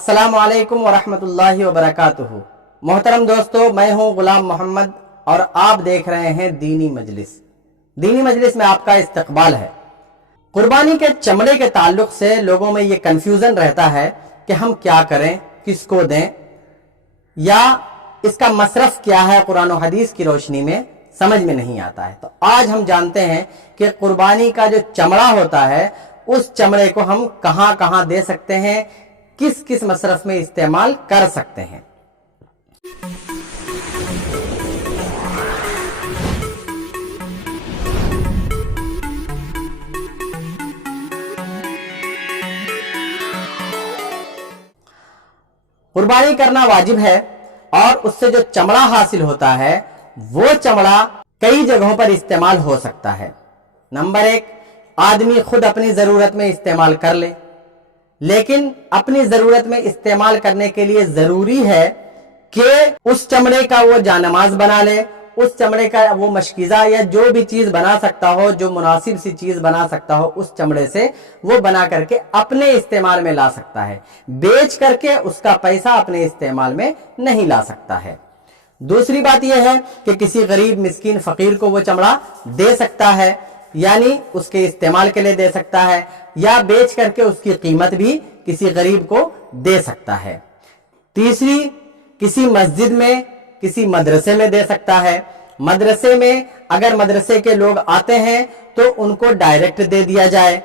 अस्सलामु अलैकुम वरहमतुल्लाहि वबरकातुहू। मोहतरम दोस्तों, मैं हूं गुलाम मोहम्मद और आप देख रहे हैं दीनी मजलिस। दीनी मजलिस में आपका इस्तकबाल है। कुर्बानी के चमड़े के ताल्लुक से लोगों में ये कंफ्यूजन रहता है कि हम क्या करें, किसको दें, या इसका मसरफ क्या है कुरान और हदीस की रोशनी में समझ में नहीं आता है। तो आज हम जानते हैं कि कुर्बानी का जो चमड़ा होता है उस चमड़े को हम कहां कहां दे सकते हैं, किस किस मसरफ में इस्तेमाल कर सकते हैं। कुर्बानी करना वाजिब है और उससे जो चमड़ा हासिल होता है वो चमड़ा कई जगहों पर इस्तेमाल हो सकता है। नंबर एक, आदमी खुद अपनी जरूरत में इस्तेमाल कर ले, लेकिन अपनी जरूरत में इस्तेमाल करने के लिए जरूरी है कि उस चमड़े का वो जानमाज बना ले, उस चमड़े का वो मशकीज़ा या जो भी चीज बना सकता हो, जो मुनासिब सी चीज बना सकता हो, उस चमड़े से वो बना करके अपने इस्तेमाल में ला सकता है। बेच करके उसका पैसा अपने इस्तेमाल में नहीं ला सकता है। दूसरी बात यह है कि किसी गरीब मिस्कीन फकीर को वो चमड़ा दे सकता है, यानी उसके इस्तेमाल के लिए दे सकता है, या बेच करके उसकी कीमत भी किसी गरीब को दे सकता है। तीसरी, किसी मस्जिद में, किसी मदरसे में दे सकता है। मदरसे में अगर मदरसे के लोग आते हैं तो उनको डायरेक्ट दे दिया जाए,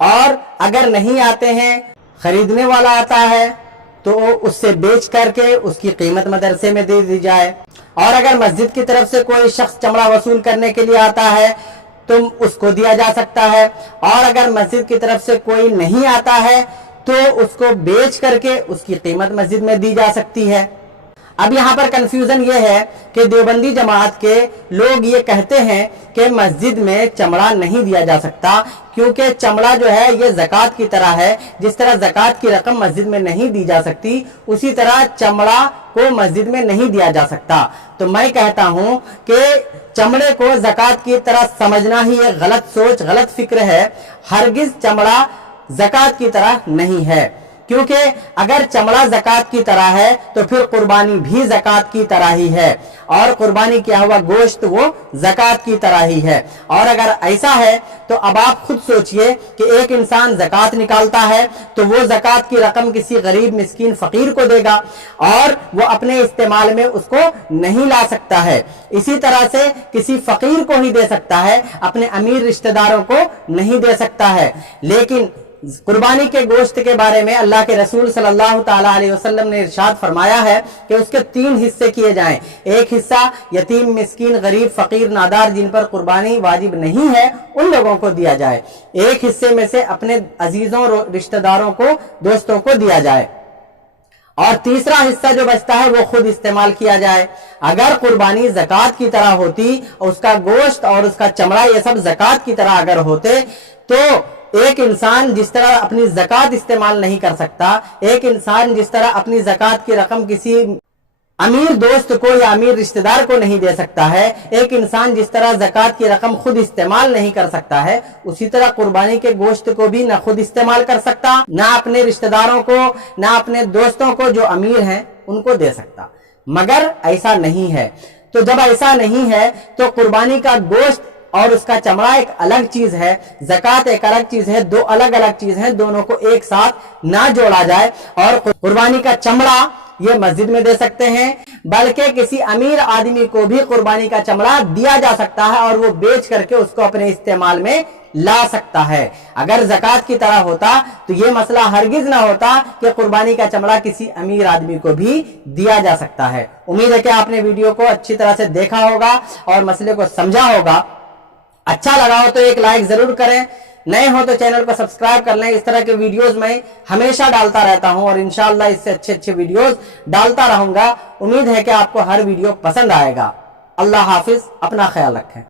और अगर नहीं आते हैं, खरीदने वाला आता है तो उससे बेच करके उसकी कीमत मदरसे में दे दी जाए। और अगर मस्जिद की तरफ से कोई शख्स चमड़ा वसूल करने के लिए आता है तो उसको दिया जा सकता है, और अगर मस्जिद की तरफ से कोई नहीं आता है तो उसको बेच करके उसकी कीमत मस्जिद में दी जा सकती है। अब यहाँ पर कंफ्यूजन ये है कि देवबंदी जमात के लोग ये कहते हैं कि मस्जिद में चमड़ा नहीं दिया जा सकता, क्योंकि चमड़ा जो है ये ज़कात की तरह है। जिस तरह ज़कात की रकम मस्जिद में नहीं दी जा सकती, उसी तरह चमड़ा को मस्जिद में नहीं दिया जा सकता। तो मैं कहता हूँ कि चमड़े को ज़कात की तरह समझना ही एक गलत सोच, गलत फिक्र है। हरगिज चमड़ा ज़कात की तरह नहीं है, क्योंकि अगर चमड़ा ज़कात की तरह है तो फिर कुर्बानी भी ज़कात की तरह ही है, और कुर्बानी किया हुआ गोश्त वो ज़कात की तरह ही है। और अगर ऐसा है तो अब आप खुद सोचिए कि एक इंसान ज़कात निकालता है तो वो ज़कात की रकम किसी गरीब मिस्कीन फकीर को देगा और वो अपने इस्तेमाल में उसको नहीं ला सकता है। इसी तरह से किसी फकीर को ही दे सकता है, अपने अमीर रिश्तेदारों को नहीं दे सकता है। लेकिन कुर्बानी के गोश्त के बारे में अल्लाह के रसूल सल्लल्लाहु ताला अलैहि वसल्लम ने इरशाद फरमाया है कि उसके 3 हिस्से किए जाएं। एक हिस्सा यतीम मिस्कीन गरीब फकीर नादार जिन पर कुर्बानी वाजिब नहीं है उन लोगों को दिया जाए। एक हिस्से में से अपने अजीजों रिश्तेदारों को, दोस्तों को दिया जाए, और तीसरा हिस्सा जो बचता है वो खुद इस्तेमाल किया जाए। अगर कुर्बानी ज़कात की तरह होती, उसका गोश्त और उसका चमड़ा ये सब ज़कात की तरह अगर होते, तो एक इंसान जिस तरह अपनी ज़कात इस्तेमाल नहीं कर सकता, एक इंसान जिस तरह अपनी ज़कात की रकम किसी अमीर दोस्त को या अमीर रिश्तेदार को नहीं दे सकता है, एक इंसान जिस तरह ज़कात की रकम खुद इस्तेमाल नहीं कर सकता है, उसी तरह कुर्बानी के गोश्त को भी ना खुद इस्तेमाल कर सकता, ना अपने रिश्तेदारों को, ना अपने दोस्तों को जो अमीर हैं उनको दे सकता। मगर ऐसा नहीं है। तो जब ऐसा नहीं है तो कुर्बानी का गोश्त और उसका चमड़ा एक अलग चीज है, ज़कात एक अलग चीज है, दो अलग अलग चीज हैं। दोनों को एक साथ ना जोड़ा जाए। और कुर्बानी का चमड़ा ये मस्जिद में दे सकते हैं, बल्कि किसी अमीर आदमी को भी कुर्बानी का चमड़ा दिया जा सकता है और वो बेच करके उसको अपने इस्तेमाल में ला सकता है। अगर ज़कात की तरह होता तो ये मसला हरगिज ना होता कि कुर्बानी का चमड़ा किसी अमीर आदमी को भी दिया जा सकता है। उम्मीद है कि आपने वीडियो को अच्छी तरह से देखा होगा और मसले को समझा होगा। अच्छा लगा हो तो एक लाइक जरूर करें, नए हो तो चैनल को सब्सक्राइब कर लें। इस तरह के वीडियोस मैं हमेशा डालता रहता हूं और इंशाअल्लाह इससे अच्छे अच्छे वीडियोस डालता रहूंगा। उम्मीद है कि आपको हर वीडियो पसंद आएगा। अल्लाह हाफिज, अपना ख्याल रखें।